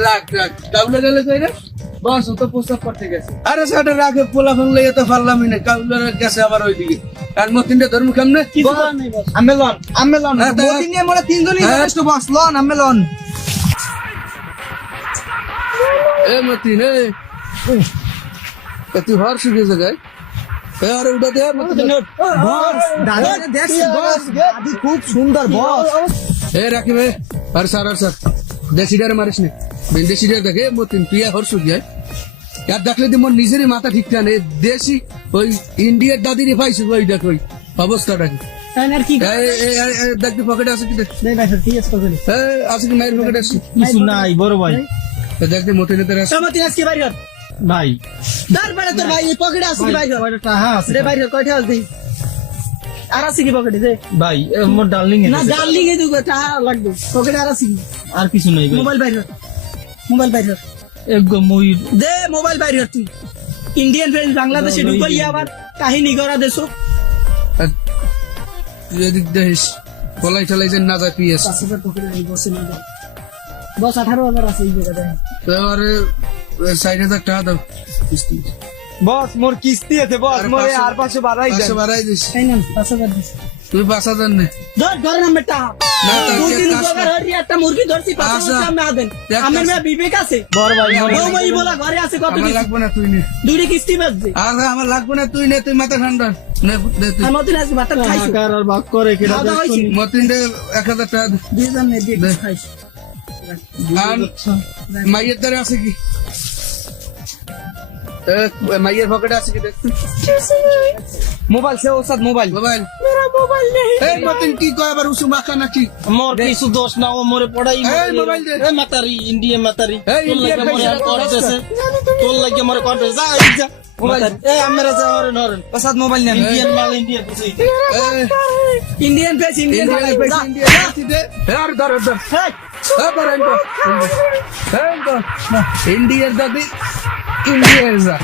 রাখ কাউলে গেলে কই রে বস ও তো প্রস্তাব করতে গেছে। আরে সেটা রাখে পোলা ফোন লইয়া তো পারলামই না কাউলের গেছে আবার ওইদিকে আর মতিনটা ধর্ম কেমনে কিছু করার নেই বস। আমেলন হ্যাঁ, তা- মোদি নিয়ে মোরা তিনজনই হ্যাঁ। যথেষ্ট বস লন আমেলন। এ মতিন তুই হর সুখে জায়গায় আরে উঠা দে মতিন বস দাদা দেখছি বস দাদি খুব সুন্দর বস। এ রাখিবে আর স্যার দেশিডারে মারিস না বিদেশিডার দেখে মতিন তুই হর সুখে আর দেখলে দি মোর নিজেরই মাথা ঠিক না দেশি ওই ইন্ডিয়ার দাদিরই পাইছি ওই দেখ ওই অবস্থাটা কি তাই না আর কি দেখবি পকেটে আছে কি দেখ দেই ভাই স্যার ঠিক আছে করে আছে কি মায়ের পকেটে আছে কিছু নাই বড় ভাই। দেখবি মতিনে তোর আছে সামতি আজকে বাইরে হট ভাই তারপরে তোর ভাই পকেটে আছে কি বাইরে কয়টা টাকা আছে রে বাইরে কয়টা আছে দেই আর আছে কি পকেটে দে ভাই মোর ডার্লিং না ডার্লিং এ দুগো টা লাগবে পকেটে আর আছে কি আর কিছু নাই ভাই। মোবাইল বাইরে মোবাইল বাইরে একদম মই দে মোবাইল বাইরে তুই ইন্ডিয়ান ফ্রেন্ড বাংলাদেশে ঢুকলি আবার কাহিনী করা দেশো তুই এদিক দেখিস পলাই ঠেলাই যেন না যায় পিএস 5,000 পকেটে নেই বসে না যায় বস 18,000 আছে এই জায়গাতে এবারে 60,000 টাকা দাও কিস্তি বস মোর কিস্তি আছে বস আর মোরে 500 আর 500 বাড়াই দেন। 500 বাড়াই দিস তাই না 5,000 দিস তুই 5,000 নে ধর ধর না বেটা না, তা দুই কি দিন কাজ উপকার না। হরি একটা মুরগি ধরছি 5,000 আচ্ছা। টাকা না দেন দেখ আমার কাজ- মেয়ে বিবেক আছে বড় ভাই বউ মই বলা ঘরে আছে কত আমার দিন লাগবে না তুই নে দুইটা কিস্তি বাজছে আর আমার লাগবে না তুই নে তুই মাথা ঠান্ডা নে দে তুই আমার দিন আজকে ভাত খাইছো টাকার আর ভাগ করে কেডা খাওয়া দাওয়া হয়েছে? মতিন দে 1,000 টাকা দে। 2,000 নে দিয়ে দে। খাইছো আর মাইয়ের দ্বারা আছে কি মাইয়ের পকেটে আছে কি দেখ মোবাইল সে ওস্তাদ মোবাইল মোবাইল मेरा मोबाइल नहीं এই মতিন কি কয় আবার উসু মাখা নাকি মোর কিছু দোষ না ও মোরে পড়াই এই মোবাইল দে। এ মাতারি ইন্ডিয়া মাতারি এই তোর ইন্ডিয়ার লাগে মোরে পয়সা আর করতেছে তোর লাগে মোরে করতেছে যা এই যা মোবাইল এ আমরা যা হরেন হরেন ওস্তাদ মোবাইল নেন ইন্ডিয়ান মাল ইন্ডিয়া বুঝি इंडियन फेस इंडियन আর ধর ধর हेय ইন্ডিয়ার দাদি ইন্ডিয়ার যা